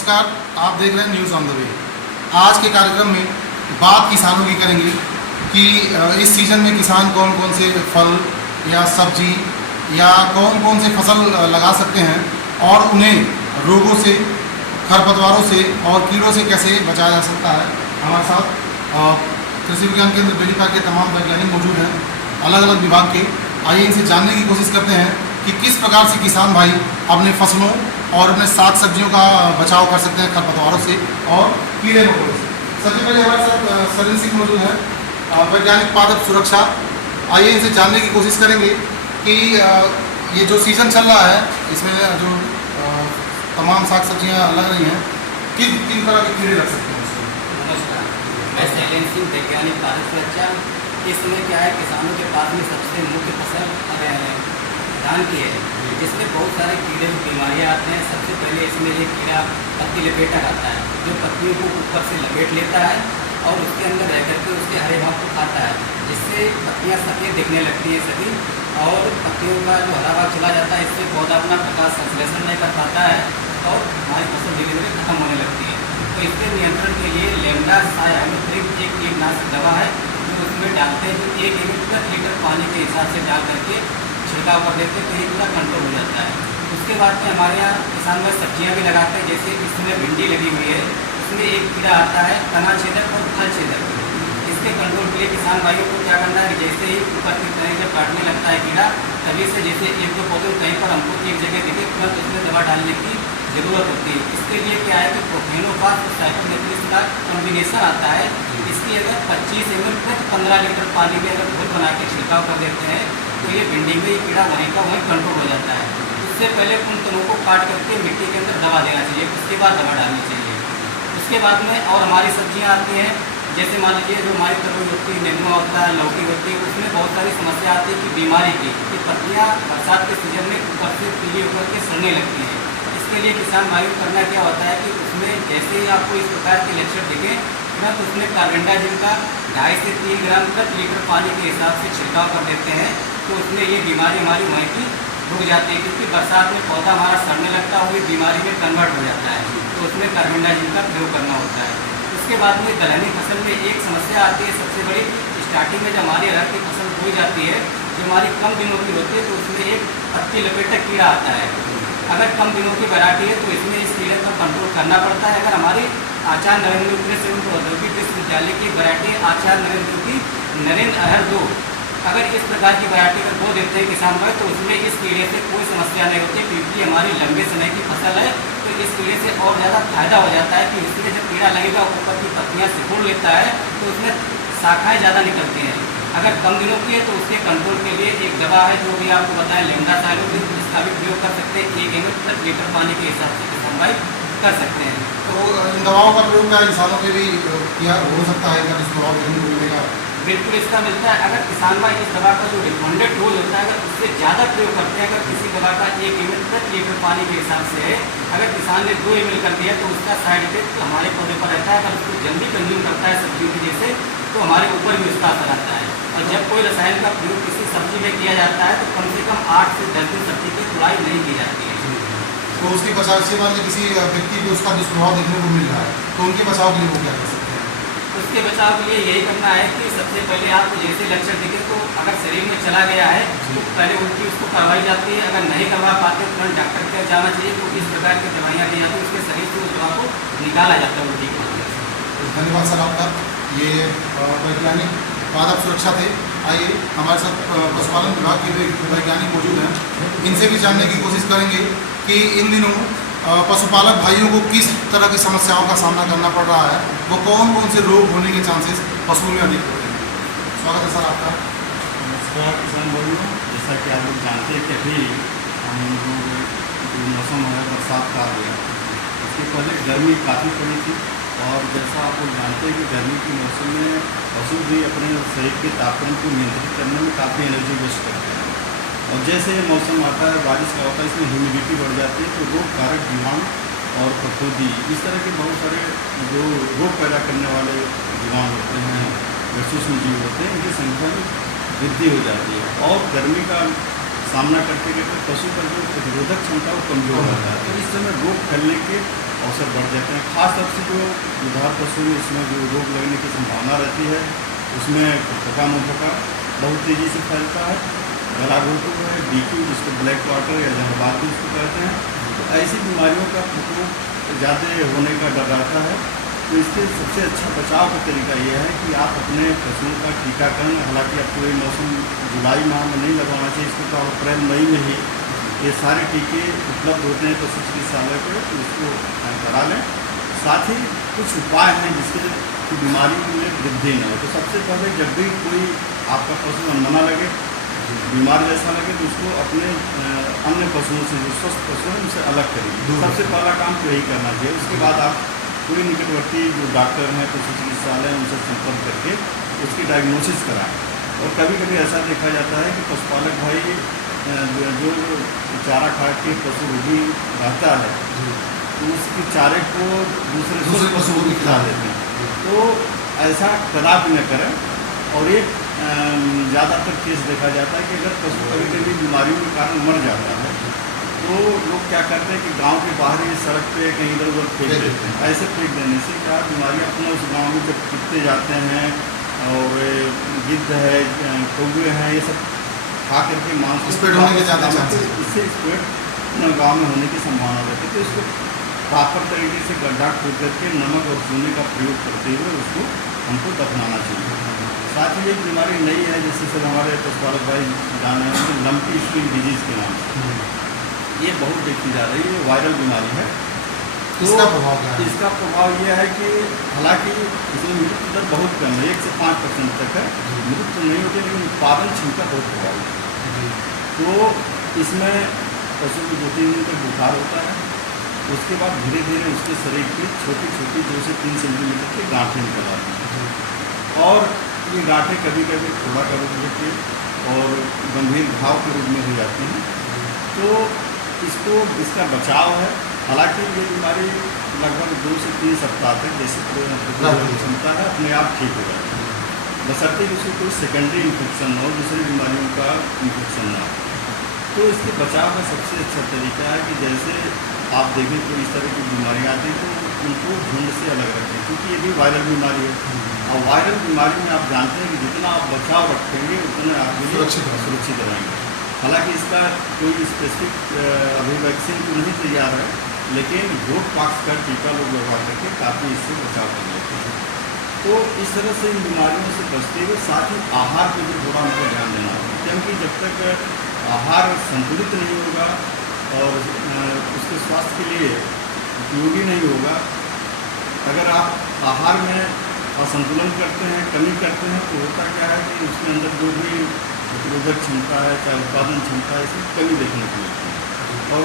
नमस्कार, आप देख रहे हैं न्यूज़ ऑन द वे। आज के कार्यक्रम में बात किसानों की करेंगे कि इस सीज़न में किसान कौन कौन से फल या सब्जी या कौन कौन से फसल लगा सकते हैं और उन्हें रोगों से, खरपतवारों से और कीड़ों से कैसे बचाया जा सकता है। हमारे साथ कृषि विज्ञान केंद्र बेनीपा के तमाम वैज्ञानिक मौजूद हैं, अलग अलग विभाग के। आइए इनसे जानने की कोशिश करते हैं कि किस प्रकार से किसान भाई अपने फसलों और अपने साग सब्जियों का बचाव कर सकते हैं खरपतवारों से और कीड़े मकोड़ों से। सबसे पहले हमारे साथ सरिन सिंह मौजूद है, वैज्ञानिक पादप सुरक्षा। आइए इनसे जानने की कोशिश करेंगे कि ये जो सीज़न चल रहा है इसमें जो तमाम साग सब्जियाँ लग रही हैं, किन किन तरह के कीड़े लग सकते हैं उसमें। नमस्कार, मैं सरिन सिंह, वैज्ञानिक पादप सुरक्षा। इस समय क्या है, किसानों के पास में सबसे मुख्य फसल धान की है, जिसमें बहुत सारे कीड़े बीमारियां आते हैं। सबसे पहले इसमें एक कीड़ा पत्ती लपेटा आता है, जो पत्तियों को ऊपर से लपेट लेता है और उसके अंदर रह करके उसके हरे भाग को खाता है, जिससे पत्तियां सफ़ेद दिखने लगती हैं सभी, और पत्तियों का जो हरा भाग चला जाता है। इससे पौधा अपना प्रकाश संश्लेषण नहीं कर पाता है और हमारी फसल धीरे धीरे खत्म होने लगती है। तो इसके नियंत्रण के लिए लेमडासाइलोथ्रिन एक कीटनाशक दवा है, जो उसमें डालते हैं, जो 1 लीटर लीटर पानी के हिसाब से डाल करके छिड़काव कर देते हैं, तो ये पूरा कंट्रोल हो जाता है। उसके बाद में हमारे यहाँ किसान में सब्जियाँ भी लगाते हैं, जैसे इसमें भिंडी लगी हुई है, उसमें एक कीड़ा आता है तना छेदक और फल छेदक। इसके कंट्रोल के लिए किसान भाइयों को क्या करना है, जैसे ही ऊपर की तरह जब काटने लगता है कीड़ा, तभी से जैसे एक दो पौधे कहीं पर हमको एक जगह दिखे, तुरंत उसमें दवा डालने की ज़रूरत होती है। इसके लिए क्या है कि प्रोफेनोफास और साइक्लोमेथ्रिन का कॉम्बिनेशन आता है। इसकी अगर 25 ml प्रति 15 लीटर पानी में अगर घोल बना के छिड़काव कर देते हैं, तो ये भिंडी में कीड़ा वहीं का वहीं कंट्रोल हो जाता है। उससे पहले उन तनों को काट करके मिट्टी के अंदर दबा देना चाहिए, उसके बाद दवा डालनी चाहिए। उसके बाद में और हमारी सब्जियां आती हैं, जैसे मान लीजिए जो हमारी तरबूज होती है, नेनुआ होता है, लौकी होती है, उसमें बहुत सारी समस्या आती है कि बीमारी की, कि पत्तियाँ बरसात के सीजन में ऊपर से पीली होकर के सड़ने लगती हैं। इसके लिए किसान भाइयों को करना क्या होता है कि उसमें जैसे ही आपको इस प्रकार के लक्षण दिखें, तुरंत उसमें कार्बेंडाजिम का 2.5 से 3 ग्राम प्रति लीटर पानी के हिसाब से छिड़काव कर देते हैं, तो उसमें ये बीमारी हमारी वहीं की रुक जाती है। क्योंकि बरसात में पौधा हमारा सड़ने लगता है, वो बीमारी में कन्वर्ट हो जाता है, तो उसमें कार्बेंडाजिम का प्रयोग करना होता है। उसके बाद में दलहनी फसल में एक समस्या आती है सबसे बड़ी, स्टार्टिंग में जब हमारी अरहर की फसल बोई जाती है, जो हमारी कम दिनों की होती है, तो उसमें एक पत्ती लपेटक कीड़ा आता है। अगर कम दिनों की वैरायटी है तो इसमें इस कीड़े का कंट्रोल करना पड़ता है। अगर हमारी आचार्य नरेंद्र कृषि औद्योगिक विश्वविद्यालय की वैरायटी आचार्य नरेंद्र की नरेंद्र अरहर 2, अगर इस प्रकार की वैरायटी अगर बो देते हैं किसान भाई, तो उसमें इस कीड़े से कोई समस्या नहीं होती, क्योंकि हमारी लंबे समय की फसल है। तो इस कीड़े से और ज़्यादा फायदा हो जाता है कि इसलिए जब कीड़ा लगेगा ऊपर की पत्तियाँ सिकुड़ लेता है, तो उसमें शाखाएँ ज़्यादा निकलती हैं। अगर कम दिनों की है तो उसके कंट्रोल के लिए एक दवा है, जो भी आपको बताया लेमडासाइलोथ्रिन, इसका भी प्रयोग कर सकते हैं। 1 ml प्रति लीटर पानी के हिसाब से किसान भाई कर सकते हैं। तो इन दवाओं का प्रयोग क्या किसानों के भी किया हो सकता है, अगर इस दवा को मिलेगा? बिल्कुल इसका मिलता है। अगर किसान भाई इस दवा का जो रिकमेंडेड डोज होता है, अगर उससे ज़्यादा प्रयोग करते हैं, अगर किसी दवा का 1 ml प्रति लीटर पानी के हिसाब से है, अगर किसान ने 2 ml कर दिया, तो उसका साइड इफेक्ट हमारे पौधे पर रहता है। अगर उसको जल्दी कंज्यूम करता है सब्जियों की जैसे, तो हमारे ऊपर भी उसका असर आता है। और जब कोई रसायन का प्रयोग किसी सब्जी में किया जाता है, तो कम से कम 8 से 10 दिन सब्जी की तुड़ाई नहीं की जाती है। तो उसके बचाव से मान लीजिए किसी व्यक्ति को उसका दुष्प्रभाव देखने को मिल रहा है, तो उनके बचाव के लिए वो क्या कर सकते हैं? उसके बचाव के लिए यही करना है कि सबसे पहले आपको जैसे लक्षण दिखे, तो अगर शरीर में चला गया है तो पहले उल्टी उसको करवाई जाती है। अगर नहीं करवा पाते तो तुरंत डॉक्टर के पास जाना चाहिए। तो इस प्रकार की दवाइयाँ दी जाती है, उसके शरीर से उस दवा को निकाला जाता है उल्टी को। धन्यवाद सर आपका। ये वैज्ञानिक पादप सुरक्षा थे। आइए हमारे साथ पशुपालन विभाग के वैज्ञानिक मौजूद हैं, इनसे भी जानने की कोशिश करेंगे कि इन दिनों पशुपालक भाइयों को किस तरह की समस्याओं का सामना करना पड़ रहा है, वो कौन कौन से रोग होने के चांसेस पशुओं में अधिक होते हैं। स्वागत है सर आपका। नमस्कार किसान भाइयों, जैसा कि आप लोग जानते हैं कि अभी हम जो मौसम है बरसात का आ गया, इसके पहले गर्मी काफ़ी पड़ी थी, और जैसा आप लोग जानते हैं कि गर्मी के मौसम में पशु भी अपने शरीर के तापमान को नियंत्रित करने में काफ़ी एनर्जी वेस्ट करते हैं। और जैसे मौसम आता है, बारिश का होता है, इसमें ह्यूमिडिटी बढ़ जाती है, तो रोग कारक जीवाणु और फफूंदी, इस तरह के बहुत सारे जो रोग पैदा करने वाले जीवाणु होते हैं या सूक्ष्म जीव होते हैं, इनकी संख्या में वृद्धि हो जाती है। और गर्मी का सामना करते करते पशु का जो प्रतिरोधक क्षमता वो कमजोर हो जाता है, तो इस समय रोग फैलने के अवसर बढ़ जाते हैं। खास तौर से जो दुधार पशु में इसमें जो रोग लगने की संभावना रहती है, उसमें खुरपका मुंहपका बहुत तेज़ी से फैलता है, गला घोटू है, DQ जिसको ब्लैक वाटर या जहरबाद भी उसको कहते हैं। तो ऐसी बीमारियों का प्रकोप ज़्यादा होने का डर रहता है। तो इसके सबसे अच्छा बचाव का तरीका यह है कि आप अपने पशुओं का टीकाकरण, हालांकि अब तो ये मौसम जुलाई माह में नहीं लगवाना चाहिए, इसको तो अप्रैल मई में ही ये सारे टीके उपलब्ध होते हैं पशु चिकित्सालय पर, तो इसको करा लें। साथ ही कुछ उपाय हैं जिससे कि बीमारी में वृद्धि न हो। तो सबसे पहले जब भी कोई आपका पशु अनमना लगे, बीमार जैसा लगे, तो उसको अपने अन्य पशुओं से, जो स्वस्थ पशु हैं उनसे अलग करिए। सबसे पहला काम तो यही करना चाहिए। उसके बाद आप कोई निकटवर्ती जो डॉक्टर हैं पशु चिकित्सालय उनसे संपर्क करके उसकी डायग्नोसिस कराएं। और कभी कभी ऐसा देखा जाता है कि पशुपालक भाई जो चारा खा के पशु रोगी रहता है, तो उसके चारे को दूसरे पशु को भी खिला देते हैं। तो ऐसा कदापि न करें। और एक ज़्यादातर केस देखा जाता है कि अगर पशु कभी कभी बीमारियों के कारण मर जाता है, तो लोग क्या करते हैं कि गांव के बाहरी सड़क पे कहीं इधर उधर फेंक देते हैं। ऐसे फेंक देने से क्या बीमारियां अपने उस गांव में जब कुत्ते जाते हैं और गिद्ध है, कौवे हैं, ये सब खा करके मांस स्प्रेड होने के ज़्यादा चांसेस, इससे स्प्रेड गाँव में होने की संभावना रहती है। तो इसको प्रॉपर तरीके से गड्ढा खोद करके नमक और चूने का प्रयोग करते हुए उसको हमको दफनाना चाहिए। साथ ही एक बीमारी नई है जिससे सब हमारे पशुपालक भाई जान रहे हैं, लंपी स्किन डिजीज़ के नाम से ये बहुत देखी जा रही है, वायरल बीमारी है। तो इसका प्रभाव क्या है? इसका प्रभाव यह है कि हालांकि इसमें मृत्यु दर बहुत कम है, 1 से 5% तक है। मृत्यु नहीं होती, लेकिन उत्पादन क्षमता बहुत प्रभावित है। तो इसमें पशु को 2-3 दिन तक बुखार होता है। उसके बाद धीरे धीरे उसके शरीर की छोटी छोटी 2 से 3 सेंटीमीटर की गांठें निकल आती हैं। और ये गांठें कभी कभी फोड़ा का रूप लेती है और गंभीर घाव के रूप में हो जाती हैं। तो इसका बचाव है। हालांकि ये बीमारी लगभग 2 से 3 सप्ताह तक जैसे क्षमता है अपने आप ठीक हो जाती है, बशर्ते कि उसको कोई सेकेंडरी इन्फेक्शन न हो, दूसरी बीमारियों का इन्फेक्शन ना हो। तो इसके बचाव का सबसे अच्छा तरीका है कि जैसे आप देखें तो इस तरह की बीमारियाँ आती हैं तो उनको झुंड से अलग रखें, क्योंकि ये भी वायरल बीमारी है। और वायरल बीमारी में आप जानते हैं कि जितना आप बचाव रखेंगे उतना आपके लिए सुरक्षित रहेंगे। हालांकि इसका कोई स्पेसिफिक अभी वैक्सीन तो नहीं तैयार है, लेकिन गोट पॉक्स का टीका लोग व्यवहार करके काफ़ी इससे बचाव कर लेते हैं। तो इस तरह से इन बीमारियों से बचते हुए साथ ही आहार पर भी थोड़ा हमको ध्यान देना होगा, क्योंकि जब तक आहार संतुलित नहीं होगा और उसके स्वास्थ्य के लिए उपयोगी नहीं होगा, अगर आप आहार में असंतुलन करते हैं, कमी करते हैं, तो होता क्या है कि उसके अंदर जो भी प्रतिरोधक क्षमता है, चाहे उत्पादन क्षमता है, इसमें कमी देखने को मिलती है। और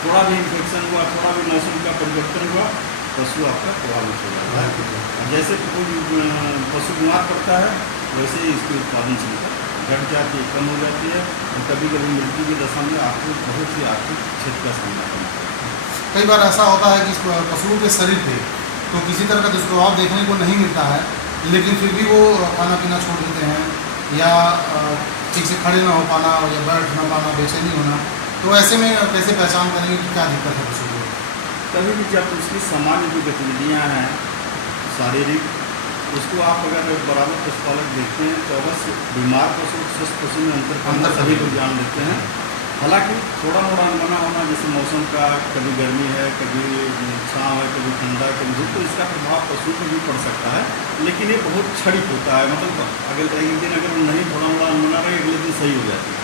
थोड़ा भी इन्फेक्शन हुआ, थोड़ा भी मौसम का परिवर्तन हुआ, पशु आपका प्रभावित हो जाता है। जैसे कोई पशु बीमार पड़ता है, वैसे ही इसकी उत्पादन क्षमता घट जाती है, कम हो जाती है, और कभी कभी मृत्यु की दशा में आपको बहुत सी आर्थिक क्षति का सामना करना पड़ता है। कई बार ऐसा होता है कि पशुओं के शरीर पे तो किसी तरह का दुष्प्रभाव देखने को नहीं मिलता है, लेकिन फिर भी वो खाना पीना छोड़ देते हैं या ठीक से खड़े ना हो पाना या बैठ ना पाना, बेचैनी होना। तो ऐसे में कैसे पहचान करेंगे कि क्या दिक्कत है पशु को? कभी भी जब उसकी सामान्य जो गतिविधियाँ हैं शारीरिक, उसको आप अगर बराबर पशुपालक देखते हैं तो अवश्य बीमार पशु स्वस्थ पशु में अंतर सभी लोग जान लेते हैं। हालांकि थोड़ा मोड़ा अनबना होना, जैसे मौसम का, कभी गर्मी है, कभी छाँव है, कभी ठंडा, कभी धूप, तो इसका प्रभाव पशु पर भी पड़ सकता है, लेकिन ये बहुत क्षणिक होता है। मतलब अगर एक दिन अगर नहीं थोड़ा मोड़ा अनबना रहे, अगले दिन सही हो जाती है।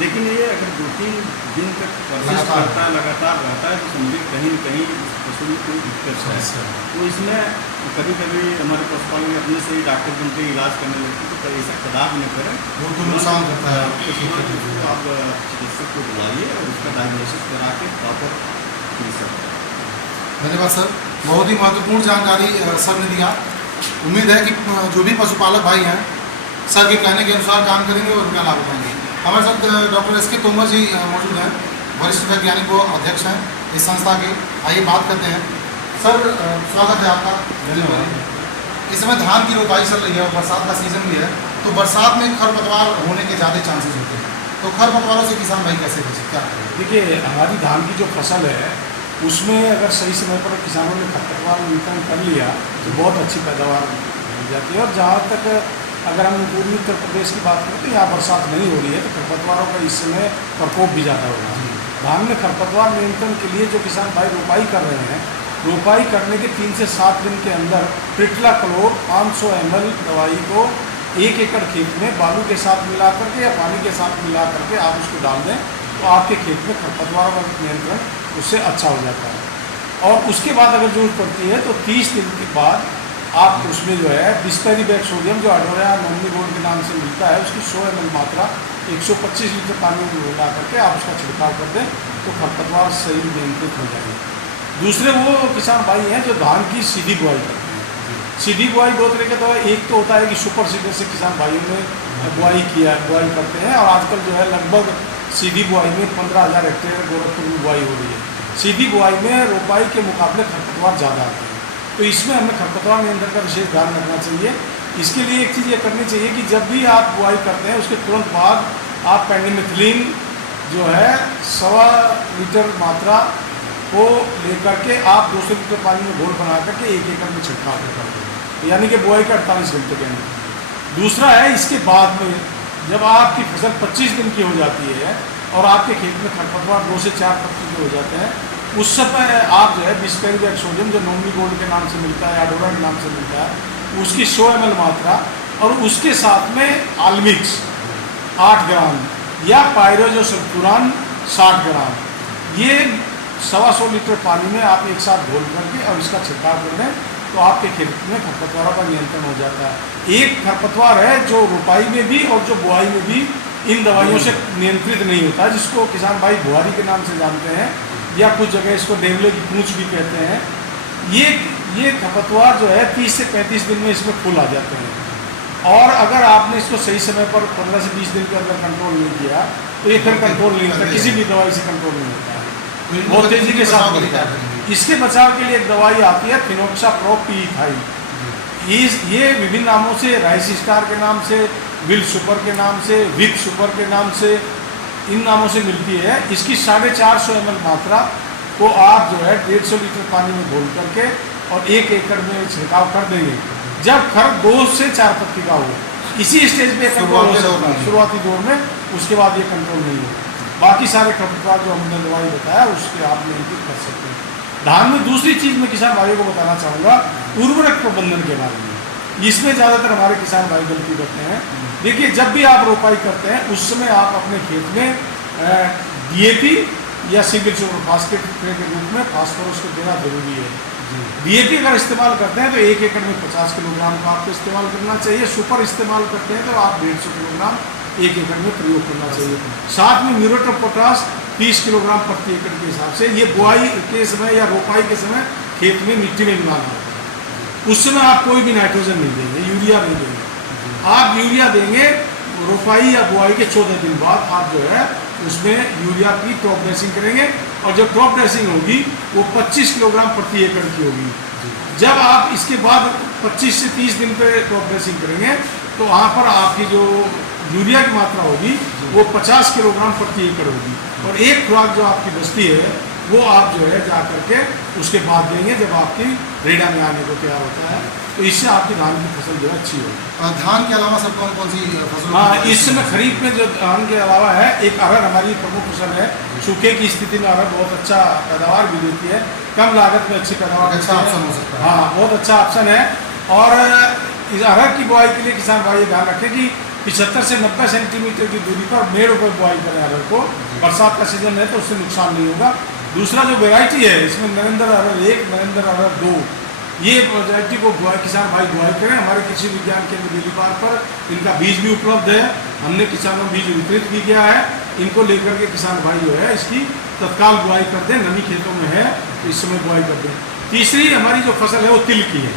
लेकिन ये अगर 2-3 दिन तक परसिस्ट करता है, लगातार रहता है, तो समझिए कहीं न कहीं पशु में कोई दिक्कत है। तो इसमें कभी कभी हमारे पशुपालन में अपने से ही डॉक्टर बन के इलाज करने लगते हैं, तो ऐसा कदापि न करें, वो तो नुकसान करता है। आप चिकित्सक को बुलाइए और उसका डायग्नोसिस करा के प्रॉपर चिकित्सा करें। धन्यवाद सर, बहुत ही महत्वपूर्ण जानकारी सर ने दिया। उम्मीद है कि जो भी पशुपालक भाई हैं सर के कहने के अनुसार काम करेंगे और उनका लाभ उठाएंगे। हमारे साथ डॉक्टर एस के तोमर जी मौजूद हैं, वरिष्ठ वैज्ञानिक व अध्यक्ष हैं इस संस्था के। आइए बात करते हैं। सर स्वागत है आपका। धन्यवाद। इस समय धान की रोपाई चल रही है और बरसात का सीजन भी है, तो बरसात में खरपतवार होने के ज़्यादा चांसेस होते हैं, तो खरपतवारों से किसान भाई कैसे बचे, क्या करें? देखिए, हमारी धान की जो फसल है उसमें अगर सही समय पर किसानों ने खरपतवार नियंत्रण कर लिया तो बहुत अच्छी पैदावार हो जाती है। और जहाँ तक अगर हम पूर्वी उत्तर प्रदेश की बात करें तो यहाँ बरसात नहीं हो रही है, तो खरपतवारों का इस समय प्रकोप भी ज़्यादा हो रहा है। धान में खरपतवार नियंत्रण के लिए जो किसान भाई रोपाई कर रहे हैं, रोपाई करने के 3 से 7 दिन के अंदर ट्रिट्लाक्लोर 500 ml दवाई को 1 एकड़ खेत में बालू के साथ मिला करके या पानी के साथ मिला करके आप उसको डाल दें तो आपके खेत में खरपतवार का नियंत्रण उससे अच्छा हो जाता है। और उसके बाद अगर जरूरत पड़ती है तो 30 दिन के बाद आप उसमें जो है बिस्पेरिबैक सोडियम जो अडोरा नॉमिनी गोल्ड के नाम से मिलता है, उसकी 100 ml मात्रा 125 लीटर पानी में मिला करके आप उसका छिड़काव कर दें तो खरपतवार सही नियंत्रित हो जाएगी। दूसरे वो किसान भाई हैं जो धान की सीधी बुआई करते हैं। सीधी बुआई दो तरीके तो है, एक तो होता है कि सुपर सीडर से किसान भाइयों ने बुआई करते हैं, और आजकल जो है लगभग सीधी बुआई में 15,000 हेक्टेयर गोरखपुर में बुआई हो रही है। सीधी बुआई में रोपाई के मुकाबले खरपतवार ज़्यादा आते हैं, तो इसमें हमें खरपतवार नियंत्रण का विशेष ध्यान रखना चाहिए। इसके लिए एक चीज़ ये करनी चाहिए कि जब भी आप बुआई करते हैं उसके तुरंत बाद आप पेंडिमिथिलीन जो है 1.25 लीटर मात्रा को लेकर के आप 200 लीटर पानी में घोल बना करके 1 एकड़ में छिड़काव कर दें, यानी कि बुआई के 48 घंटे के अंदर। दूसरा है इसके बाद में जब आपकी फसल 25 दिन की हो जाती है और आपके खेत में खरपतवार 2 से 4 पत्ती के हो जाते हैं, उस समय आप जो है बिस्पेरिबैक सोडियम जो नॉमिनी गोल्ड के नाम से मिलता है, अडोरा के नाम से मिलता है, उसकी 100 ml मात्रा और उसके साथ में आलमिक्स 8 ग्राम या पायरोजोसल्फुरान 60 ग्राम, ये 125 लीटर पानी में आप एक साथ घोल करके और इसका छिड़काव कर दें तो आपके खेत में खरपतवारों का नियंत्रण हो जाता है। एक खरपतवार है जो रोपाई में भी और जो बुआई में भी इन दवाइयों से नियंत्रित नहीं होता, जिसको किसान भाई बुआरी के नाम से जानते हैं या कुछ जगह इसको डेवले की पूंछ भी कहते हैं। ये खरपतवार जो है 30 से 35 दिन में इसमें फूल आ जाते हैं, और अगर आपने इसको सही समय पर 15 से 20 दिन के अंदर कंट्रोल नहीं किया तो ये फिर कंट्रोल नहीं होता, किसी भी दवाई से कंट्रोल नहीं होता है, बहुत तेजी के साथ बढ़ता है। इसके बचाव के लिए एक दवाई आती है फिनोक्साप्रोप P-ethyl। ये विभिन्न नामों से, राइस स्टार के नाम से, विल सुपर के नाम से, विप सुपर के नाम से, इन नामों से मिलती है। इसकी 450 ml मात्रा को आप जो है 150 लीटर पानी में घोल करके और 1 एकड़ में छिड़काव कर देंगे। जब खर 2 से 4 पत्ती का हो, इसी स्टेज पे कंट्रोल हो सकता है शुरुआती दौर में, उसके बाद ये कंट्रोल नहीं हो। बाकी सारे खरपतवार जो हमने दवाई बताया उसके आप नियंत्रित कर सकते हैं। धान में दूसरी चीज़ मैं किसान भाइयों को बताना चाहूँगा उर्वरक प्रबंधन के बारे में। इसमें ज़्यादातर हमारे किसान भाई गलती करते हैं। देखिए, जब भी आप रोपाई करते हैं उस समय आप अपने खेत में DAP या सिंगल सुपर फास्फेट के रूप में फास्फोरस को देना जरूरी है। DAP अगर इस्तेमाल करते हैं तो 1 एकड़ में 50 किलोग्राम का आपको इस्तेमाल करना चाहिए। सुपर इस्तेमाल करते हैं तो आप 150 किलोग्राम 1 एकड़ में प्रयोग करना चाहिए। साथ में म्यूरेट ऑफ पोटाश 30 किलोग्राम प्रति एकड़ के हिसाब से ये बुआई के समय या रोपाई के समय खेत में मिट्टी में मिलाना होता है। उस समय आप कोई भी नाइट्रोजन नहीं देंगे, यूरिया नहीं देंगे। आप यूरिया देंगे रोपाई या बुआई के 14 दिन बाद। आप जो है उसमें यूरिया की टॉप ड्रेसिंग करेंगे, और जब टॉप ड्रेसिंग होगी वो 25 किलोग्राम प्रति एकड़ की होगी। जब आप इसके बाद 25 से 30 दिन पे टॉप ड्रेसिंग करेंगे तो वहाँ पर आपकी जो यूरिया की मात्रा होगी वो 50 किलोग्राम प्रति एकड़ होगी, और एक खुराक जो आपकी बचती है वो आप जो है जा करके उसके बाद देंगे जब आपकी रेडा में आने को तैयार होता है। तो इससे आपकी धान की फसल जो है अच्छी होगी। धान के अलावा सब कौन कौन सी फसल? हाँ, इस समय खरीफ में जो धान के अलावा है, एक अरहर हमारी प्रमुख फसल है। सूखे की स्थिति में अरहर बहुत अच्छा पैदावार भी देती है, कम लागत में अच्छी पैदावार। अच्छा ऑप्शन हो सकता है। हाँ, बहुत अच्छा ऑप्शन है। और इस अरहर की बुआई के लिए किसान भाई ध्यान रखें कि 75 से 90 सेंटीमीटर की दूरी पर मेड़ पर बुआई करें अरहर को। बरसात का सीजन है तो उससे नुकसान नहीं होगा। दूसरा जो वेराइटी है इसमें नरेंद्र अरहर 1, नरेंद्र अरहर 2, ये वेराइटी को किसान भाई बुआई करें। हमारे कृषि विज्ञान केंद्र बेलीपाल पर इनका बीज भी उपलब्ध है, हमने किसानों को बीज वितरित भी किया है। इनको लेकर के किसान भाई जो है इसकी तत्काल बुआई कर दें, नमी खेतों में है तो इस समय बुआई कर दें। तीसरी हमारी जो फसल है वो तिल की है।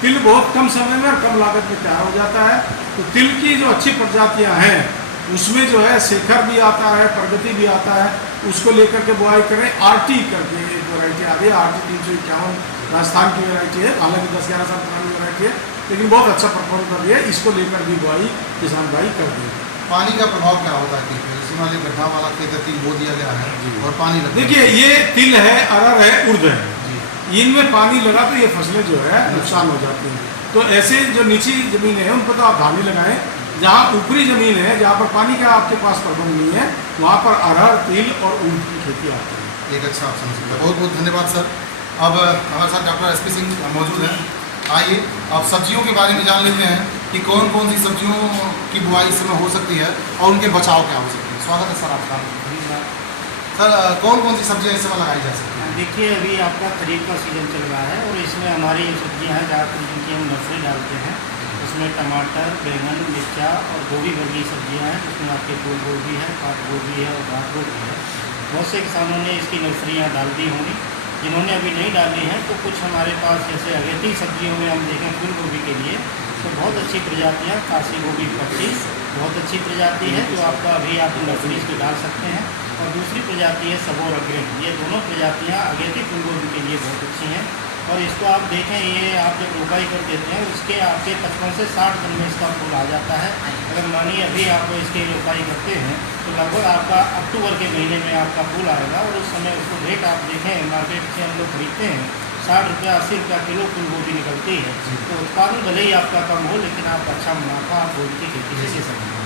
तिल बहुत कम समय में और कम लागत में तैयार हो जाता है। तो तिल की जो अच्छी प्रजातियां हैं उसमें जो है शेखर भी आता है, प्रगति भी आता है, उसको लेकर के बुआई करें। RT करके एक वैरायटी आ गई, RT 351 राजस्थान की वैरायटी है, हालांकि 10-11 साल पुरानी वैरायटी है लेकिन बहुत अच्छा परफॉर्म कर रही है। इसको लेकर भी बुआई किसान भाई कर देंगे। पानी का प्रभाव क्या होता है? सुना ले गड्ढा वाला खेत तिल बो दिया गया है और पानी लग देखिए ये तिल है, अरहर है, उड़द है, जी इनमें पानी लगा तो ये फसलें जो है नुकसान हो जाती हैं। तो ऐसे जो निचली ज़मीन है उन पर तो आप धान ही लगाएं। जहाँ ऊपरी ज़मीन है, जहाँ पर पानी का आपके पास प्रबंध नहीं है, वहाँ पर अरहर, तिल और उड़द की खेती आती है। एक अच्छा ऑप्शन है। बहुत बहुत धन्यवाद सर। अब हमारे साथ डॉक्टर SP सिंह मौजूद हैं। आइए अब सब्जियों के बारे में जान लेते हैं कि कौन कौन सी सब्जियों की बुआई इस समय हो सकती है और उनके बचाव क्या हो सकते हैं। स्वागत है सर आपका। सर कौन कौन सी सब्जियां इस समय लगाई जा सकती हैं? देखिए अभी आपका खरीफ का सीज़न चल रहा है और इसमें हमारी ये सब्जियां हैं ज़्यादातर जिनकी हम नर्सरी डालते हैं। उसमें टमाटर, बैंगन, मिर्चा और गोभी वर्गीय सब्जियां हैं, जिसमें आपके फूल गोभी है, पात गोभी है और बात गोभी है। बहुत से किसानों ने इसकी नर्सरियाँ डाल दी होंगी। जिन्होंने अभी नहीं डाली हैं तो कुछ हमारे पास जैसे अगेती सब्जियों में हम देखें फूल गोभी के लिए तो बहुत अच्छी प्रजातियाँ, काशी गोभी 25 बहुत अच्छी प्रजाति है जो आपका अभी आप नर्सरी से डाल सकते हैं। और दूसरी प्रजाति है सबोर अग्रेन। ये दोनों प्रजातियाँ अगेती फूल गोभी के लिए बहुत अच्छी हैं। और इसको आप देखें, ये आप जब रोपाई कर देते हैं उसके आपके 55 से 60 दिन में इसका फूल आ जाता है। अगर मानिए अभी आप इसकी रोपाई करते हैं तो लगभग आपका अक्टूबर के महीने में आपका फूल आएगा और उस समय उसको रेट आप देखें मार्केट से हम लोग खरीदते हैं 60 रुपया 80 रुपया किलो फूल गोभी निकलती है। तो उत्पादन भले ही आपका कम हो लेकिन आप अच्छा मुनाफा आप गोभी की खेती से ले सकते हैं।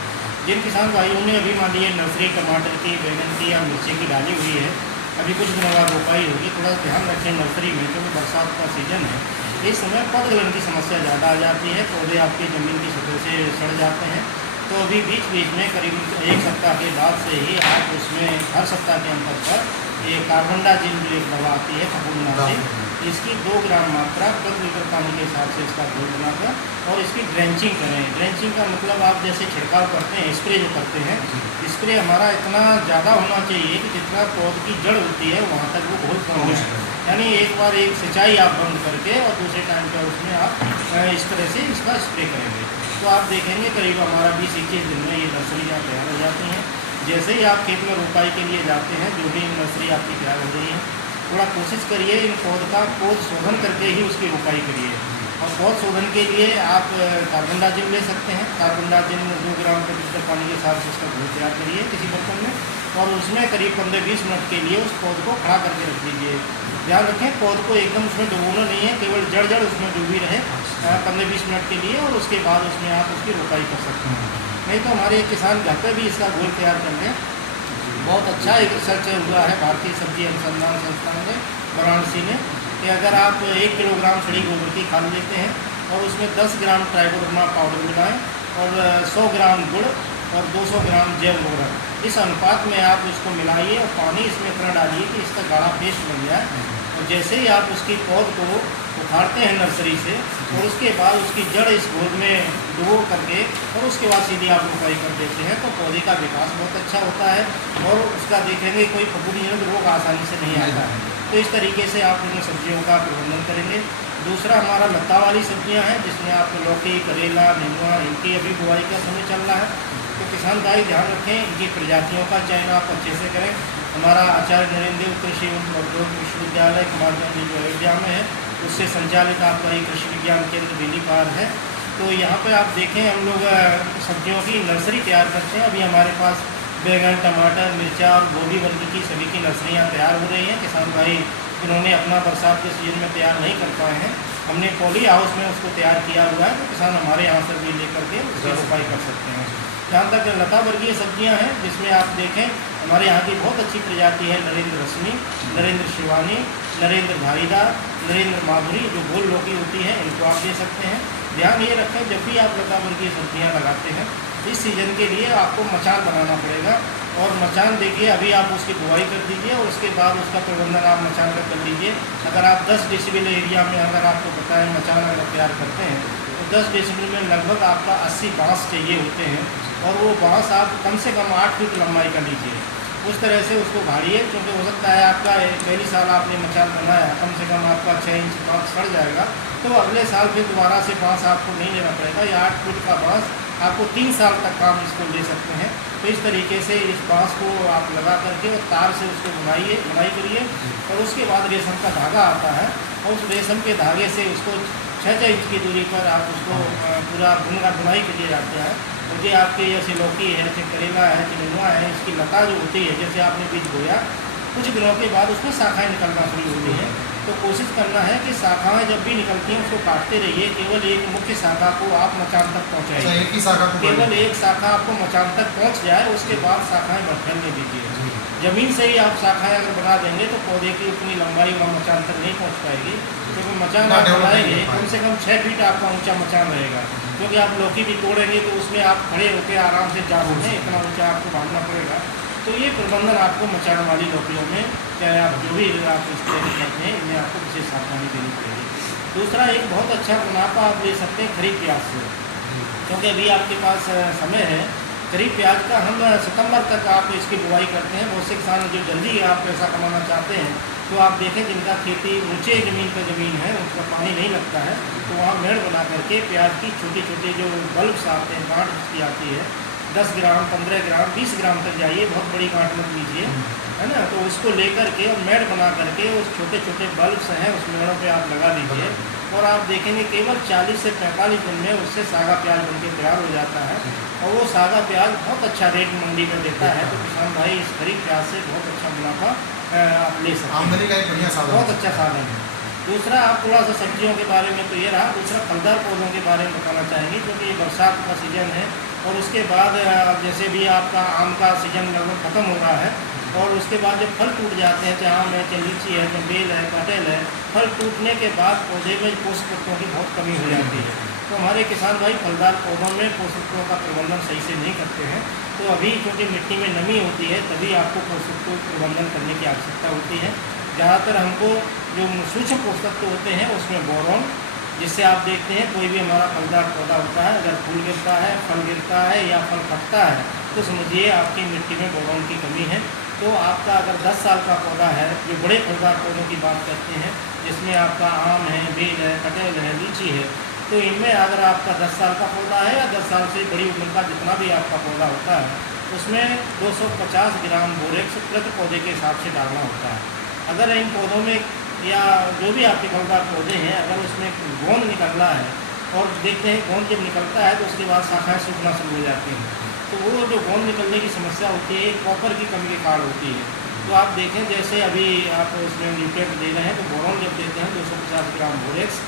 जिन किसान भाइयों ने अभी मान लीजिए नर्सरी टमाटर की, बैंगन की या मिर्ची की डाली हुई है, अभी कुछ दिनों बाद रोपाई होगी, थोड़ा ध्यान रखें नर्सरी में क्योंकि बरसात का सीज़न है। इस समय पदगलन की समस्या ज़्यादा आ जाती है, पौधे आपकी ज़मीन की सतह से सड़ जाते हैं। तो अभी बीच बीच में करीब 1 सप्ताह के बाद से ही आप उसमें हर सप्ताह के अंतर पर ये कार्बनडाजिम जो एक दवा आती है फफूंदनाशी, इसकी 2 ग्राम मात्रा प्रति लीटर पानी के हिसाब से इसका घोल बनाकर और इसकी ड्रेंचिंग करें। ड्रेंचिंग का मतलब आप जैसे छिड़काव करते हैं, स्प्रे जो करते हैं, स्प्रे हमारा इतना ज़्यादा होना चाहिए कि जितना पौध की जड़ होती है वहाँ तक वो घोल पहुँच जाए। यानी एक बार एक सिंचाई आप बंद करके और दूसरे टाइम पर उसमें आप इस तरह से इसका स्प्रे करेंगे तो आप देखेंगे करीब हमारा 20-21 दिन में ये नर्सरियाँ तैयार हो जाती हैं। जैसे ही आप खेत में रोपाई के लिए जाते हैं, जो भी नर्सरी आपकी तैयार हो रही है, थोड़ा कोशिश करिए इन पौध का पौध शोधन करके ही उसकी रोपाई करिए। और पौध शोधन के लिए आप कार्बनडाजिम ले सकते हैं। कार्बनडाजिम 2 ग्राम प्रति लीटर पानी के साथ उसका घोल तैयार करिए किसी बर्तन में और उसमें करीब 15-20 मिनट के लिए उस पौध को खड़ा करके रख दीजिए। ध्यान रखें पौध को एकदम उसमें डुबोना नहीं है, केवल जड़ उसमें डूबी रहे 15-20 मिनट के लिए और उसके बाद उसमें आप उसकी रोपाई कर सकते हैं। नहीं तो हमारे किसान घर पर भी इसका घोल तैयार कर लें। बहुत अच्छा एक रिसर्च हुआ है भारतीय सब्जी अनुसंधान संस्थान में वाराणसी में कि अगर आप 1 किलोग्राम सड़ी गोबर की खाद लेते हैं और उसमें 10 ग्राम ट्राइकोडर्मा पाउडर मिलाएं और 100 ग्राम गुड़ और 200 ग्राम जैव उर्वरक, इस अनुपात में आप उसको मिलाइए और पानी इसमें इतना डालिए कि इसका गाढ़ा पेस्ट बन जाए। और जैसे ही आप उसकी पौध को उखाड़ते हैं नर्सरी से और उसके बाद उसकी जड़ इस घोल में डुबो करके और उसके बाद सीधी आप रोपाई कर देते हैं तो पौधे का विकास बहुत अच्छा होता है और उसका देखेंगे कोई फफूंदीजनित रोग आसानी से नहीं आता है। तो इस तरीके से आप इन सब्जियों का प्रबंधन करेंगे। दूसरा हमारा लता वाली सब्जियां हैं जिसमें आप लौकी, करेला, नेनुआ, इनकी अभी बुआई का समय चल रहा है। तो किसान भाई ध्यान रखें इनकी प्रजातियों का चयन आप अच्छे से करें। हमारा आचार्य नरेंद्र देव कृषि एवं प्रौद्योगिकी विश्वविद्यालय कुमारगंज जो अयोध्या में है उससे संचालित आपका ही कृषि विज्ञान केंद्र बेनीपार है। तो यहाँ पे आप देखें हम लोग सब्जियों की नर्सरी तैयार करते हैं। अभी हमारे पास बैंगन, टमाटर, मिर्चा और गोभी वर्गी की सभी की नर्सरियाँ तैयार हो रही हैं। किसान भाई जिन्होंने अपना बरसात के सीजन में तैयार नहीं कर पाए हैं, हमने पॉली हाउस में उसको तैयार किया हुआ है तो किसान हमारे यहाँ से भी लेकर के उसकी रोपाई कर सकते हैं। जहाँ तक लता वर्गीय सब्जियाँ हैं जिसमें आप देखें हमारे यहाँ की बहुत अच्छी प्रजाति है नरेंद्र रश्मि, नरेंद्र शिवानी, नरेंद्र धारीदार, नरेंद्र माधुरी, जो गोल लौकी होती है इनको आप दे सकते हैं। ध्यान ये रखें जब भी आप लता वर्गीय सब्जियाँ लगाते हैं इस सीज़न के लिए आपको मचान बनाना पड़ेगा और मचान देखिए अभी आप उसकी बुआई कर दीजिए और उसके बाद उसका प्रबंधन आप मचान का कर लीजिए। अगर आप 10 डेसिबल एरिया में अगर आपको पता है मचान अगर तैयार करते हैं तो 10 डेसिबल में लगभग आपका 80 बाँस चाहिए होते हैं और वो बाँस आप कम से कम 8 फीट लंबाई का लीजिए। उस तरह से उसको गाड़िए क्योंकि हो सकता है आपका पहली साल आपने मचान बनाया कम से कम आपका 6 इंच बाँस सड़ जाएगा तो अगले साल फिर दोबारा से बाँस आपको नहीं लेना पड़ेगा। या 8 फीट का बाँस आपको 3 साल तक काम इसको ले सकते हैं। तो इस तरीके से इस बाँस को आप लगा करके और तार से उसको बुनाई करिए और उसके बाद रेशम का धागा आता है और उस रेशम के धागे से उसको 6 इंच की दूरी पर आप उसको पूरा बुनाई के लिए जाते हैं और ये आपके जैसे लौकी है, जैसे करेला है, चिनुआ है, इसकी लता जो होती है, जैसे आपने बीज बोया कुछ दिनों के बाद उसमें शाखाएँ निकलना शुरू होती हैं। तो कोशिश करना है कि शाखाएँ जब भी निकलती हैं उसको काटते रहिए, केवल एक मुख्य शाखा को आप मचान तक अच्छा, पहुँचाइए। एक ही शाखा को केवल एक शाखा आपको मचान तक पहुँच जाए, उसके बाद शाखाएँ फैलने दीजिए। ज़मीन से ही आप शाखाएँ अगर बना देंगे तो पौधे की उतनी लंबाई वहाँ मचान तक नहीं पहुँच पाएगी, क्योंकि मचान आप बनाएंगे कम से कम 6 फीट आपका ऊंचा मचान रहेगा। क्योंकि आप लौकी भी तोड़ेंगे तो उसमें आप खड़े होकर आराम से जा सकते हैं, इतना ऊंचा आपको बांधना पड़ेगा। तो ये प्रबंधन आपको मचान वाली लौकियों में, चाहे आप जो भी आप इस तरह करते हैं, इनमें आपको विशेष सावधानी देनी पड़ेगी। दूसरा, एक बहुत अच्छा मुनाफा आप ले सकते हैं खरीफ प्याज से, क्योंकि अभी आपके पास समय है। खरीफ प्याज का हम सितंबर तक आप इसकी बुआई करते हैं। बहुत से किसान जो जल्दी आप पैसा कमाना चाहते हैं, तो आप देखें जिनका खेती ऊंचे ज़मीन पर ज़मीन है, उसका पानी नहीं लगता है, तो वहाँ मेड़ बना करके प्याज की छोटी छोटी जो बल्ब्स आते हैं, गांठ उसकी आती है, 10 ग्राम, 15 ग्राम, 20 ग्राम तक जाइए, बहुत बड़ी गांठ मत लीजिए, है ना। तो उसको लेकर के और मेड़ बना करके उस छोटे छोटे बल्ब्स हैं उस मेड़ों पे आप लगा दीजिए, और आप देखेंगे केवल 40 से 45 दिन में उससे सागा प्याज बनके तैयार हो जाता है। और वो सागा प्याज बहुत अच्छा रेट मंडी में देता है। तो किसान भाई इस खरीफ प्याज से बहुत अच्छा मुनाफा आप ले सकते हैं, आमदनी का एक बढ़िया साधन, बहुत अच्छा साधन है। दूसरा, आप थोड़ा सा सब्जियों के बारे में तो ये रहा। दूसरा, फलदार पौधों के बारे में बताना चाहेंगे, क्योंकि ये बरसात का सीज़न है और उसके बाद जैसे भी आपका आम का सीज़न लगभग ख़त्म हो रहा है, और उसके बाद जब फल टूट जाते हैं, चाहे आम है, चाहे लीची है, चाहे बेल है, कटहल है, फल टूटने के बाद पौधे में पोषक तत्वों की बहुत कमी हो जाती है। तो हमारे किसान भाई फलदार पौधों में पोषक तत्वों का प्रबंधन सही से नहीं करते हैं। तो अभी क्योंकि मिट्टी में नमी होती है, तभी आपको पोषक तत्व प्रबंधन करने की आवश्यकता होती है। ज़्यादातर हमको जो सूक्ष्म पोषक तत्व होते हैं उसमें बोरॉन, जिससे आप देखते हैं कोई भी हमारा फलदार पौधा होता है, अगर फूल गिरता है, फल गिरता है या फल फटता है, तो समझिए आपकी मिट्टी में बोरॉन की कमी है। तो आपका अगर 10 साल का पौधा है, जो बड़े फलदार पौधों की बात करते हैं, जिसमें आपका आम है, बेल है, कटहल है, लीची है, तो इनमें अगर आपका 10 साल का पौधा है या 10 साल से बड़ी उम्र का जितना भी आपका पौधा होता है, उसमें 250 ग्राम बोरेक्स प्रति पौधे के हिसाब से डालना होता है। अगर इन पौधों में या जो भी आपके फलदार पौधे हैं, अगर उसमें गोंद निकलना है और देखते हैं गोंद जब निकलता है तो उसके बाद शाखाएँ सूखना शुरू हो जाती हैं, तो वो जो गोंद निकलने की समस्या होती है, कॉपर की कमी के कारण होती है। तो आप देखें जैसे अभी आप उसमें न्यूट्रिएंट दे रहे हैं, तो बोरॉन जब देते हैं 250 ग्राम बोरेक्स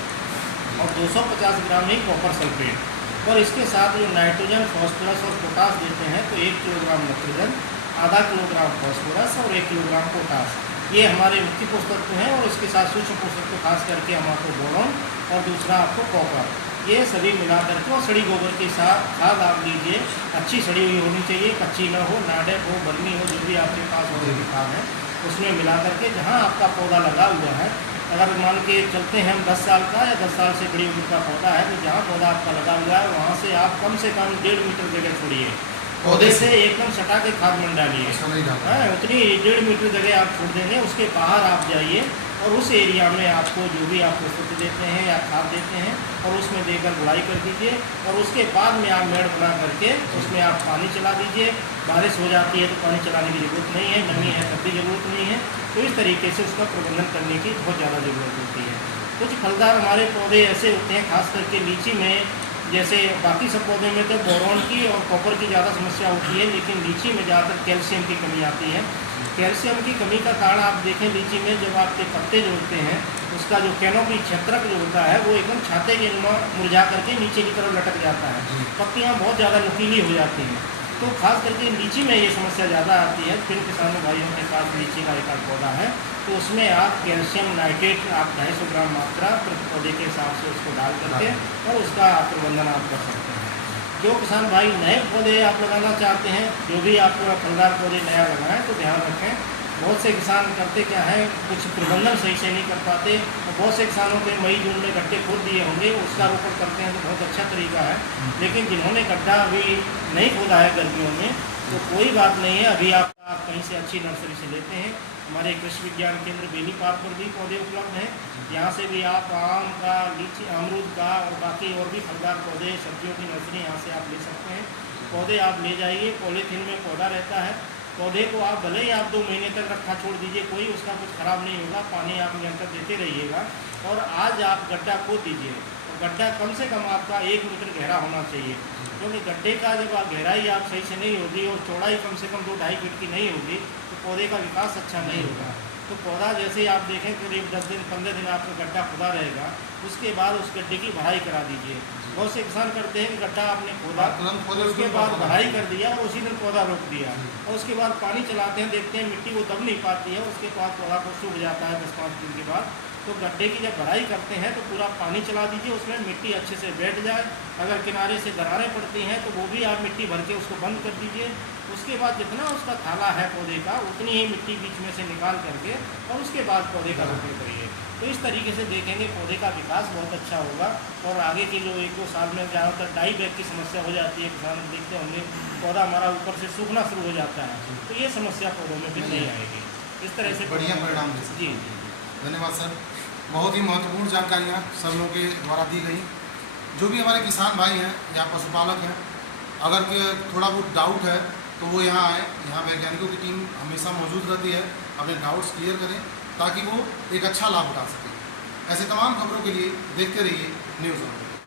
और 250 ग्राम ही कॉपर सल्फेट, और इसके साथ जो नाइट्रोजन, फॉस्फोरस और पोटास देते हैं, तो 1 किलोग्राम नाइट्रोजन, आधा किलोग्राम फॉस्फोरस और 1 किलोग्राम पोटास, ये हमारे मुख्य पोषक तत्व हैं। और इसके साथ सूक्ष्म पोषक तत्व खास करके हम आपको बोरॉन और दूसरा आपको कॉपर, ये सभी मिला करके और सड़ी गोबर के साथ खाद आप लीजिए। अच्छी सड़ी हुई होनी चाहिए, कच्ची ना हो, नाडेप हो, बर्मी हो, जो भी आपके पास ऑर्गेनिक खाद है उसमें मिला करके जहाँ आपका पौधा लगा हुआ है, अगर मान के चलते हैं हम 10 साल का या 10 साल से बड़ी उम्र का पौधा है, तो जहाँ पौधा आपका लगा हुआ है वहाँ से आप कम से कम 1.5 मीटर जगह छोड़िए, पौधे से एकदम सटा के खाद में डालिए। उतनी 1.5 मीटर जगह आप छोड़ देंगे, उसके बाहर आप जाइए और उस एरिया में आपको जो भी आप पोषक देते हैं या खाद देते हैं और उसमें देकर गुड़ाई कर दीजिए, और उसके बाद में आप मेड़ बना करके उसमें आप पानी चला दीजिए। बारिश हो जाती है तो पानी चलाने की ज़रूरत नहीं है, नमी है तब भी ज़रूरत नहीं है। तो इस तरीके से उसका प्रबंधन करने की बहुत ज़्यादा ज़रूरत होती है। कुछ फलदार हमारे पौधे ऐसे होते हैं, खास करके लीची में, जैसे बाकी सब पौधे में तो बोरॉन की और कॉपर की ज़्यादा समस्या होती है, लेकिन लीची में ज़्यादातर कैल्शियम की कमी आती है। कैल्शियम की कमी का कारण आप देखें, लीची में जब आपके पत्ते जो होते हैं, उसका जो कैनोपी छत्रक जो होता है वो एकदम छाते के नुमा मुरझा करके नीचे की तरफ लटक जाता है, पत्तियाँ बहुत ज़्यादा नुकीली हो जाती हैं। तो खास करके लीची में ये समस्या ज़्यादा आती है। फिर किसानों भाइयों के पास लीची का एक पौधा है, तो उसमें आप कैल्शियम नाइट्रेट आप 250 ग्राम मात्रा प्रति पौधे के हिसाब से उसको डाल करके और उसका प्रबंधन आप कर सकते हैं। जो किसान भाई नए पौधे आप लगाना चाहते हैं, जो भी आप फलदार पौधे नया लगाएं, तो ध्यान रखें, बहुत से किसान करते क्या है, कुछ प्रबंधन सही से नहीं कर पाते। और बहुत से किसानों के मई जून में गड्ढे खोद दिए होंगे, उसका रोपण करते हैं तो बहुत अच्छा तरीका है। लेकिन जिन्होंने गड्ढा अभी नहीं खोदा है गर्मियों में, तो कोई बात नहीं है, अभी आप कहीं से अच्छी नर्सरी से लेते हैं। हमारे कृषि विज्ञान केंद्र बेली पार्क पर भी पौधे उपलब्ध हैं, यहाँ से भी आप आम का, लीची, अमरूद का और बाकी और भी फलदार पौधे, सब्जियों की नर्सरी यहाँ से आप ले सकते हैं। पौधे आप ले जाइए, पॉलीथीन में पौधा रहता है, पौधे को आप भले ही आप 2 महीने तक रखा छोड़ दीजिए, कोई उसका कुछ ख़राब नहीं होगा, पानी आप निरंतर देते रहिएगा। और आज आप गड्ढा खोद दीजिए, तो गड्ढा कम से कम आपका 1 मीटर गहरा होना चाहिए, क्योंकि गड्ढे का जब आप गहराई आप सही से नहीं होगी और चौड़ाई कम से कम 2-2.5 फीट की नहीं होगी तो पौधे का विकास अच्छा नहीं होगा। तो पौधा जैसे ही आप देखें करीब 10 दिन 15 दिन आपका गड्ढा खुदा रहेगा, उसके बाद उस गड्ढे की भराई करा दीजिए। बहुत से किसान करते हैं कि गड्ढा आपने खोदा, तुरंत खोदे, उसके उसमें बाद पौधा भराई कर दिया और उसी दिन पौधा रोक दिया, और उसके बाद पानी चलाते हैं, देखते हैं मिट्टी वो दब नहीं पाती है, उसके बाद पौधा को सूख जाता है 10-5 दिन के बाद। तो गड्ढे की जब भराई करते हैं तो पूरा पानी चला दीजिए, उसमें मिट्टी अच्छे से बैठ जाए। अगर किनारे से दरारें पड़ती हैं तो वो भी आप मिट्टी भर के उसको बंद कर दीजिए। उसके बाद जितना उसका थाला है पौधे का उतनी ही मिट्टी बीच में से निकाल करके और उसके बाद पौधे का रोपण करिए। तो इस तरीके से देखेंगे पौधे का विकास बहुत अच्छा होगा। और आगे के जो 1-2 साल में ज़्यादातर डाई बैग की समस्या हो जाती है, किसान देखते होंगे पौधा हमारा ऊपर से सूखना शुरू हो जाता है, तो ये समस्या पौधों में भी नहीं आएगी। इस तरह से बढ़िया परिणाम दे सकते जी हैं। जी धन्यवाद सर, बहुत ही महत्वपूर्ण जानकारियाँ सब लोगों के द्वारा दी गई। जो भी हमारे किसान भाई हैं या पशुपालक हैं, अगर के थोड़ा बहुत डाउट है तो वो यहाँ आए, यहाँ वैज्ञानिकों की टीम हमेशा मौजूद रहती है, अपने डाउट्स क्लियर करें ताकि वो एक अच्छा लाभ उठा सकें। ऐसे तमाम खबरों के लिए देखते रहिए न्यूज़ ऑन।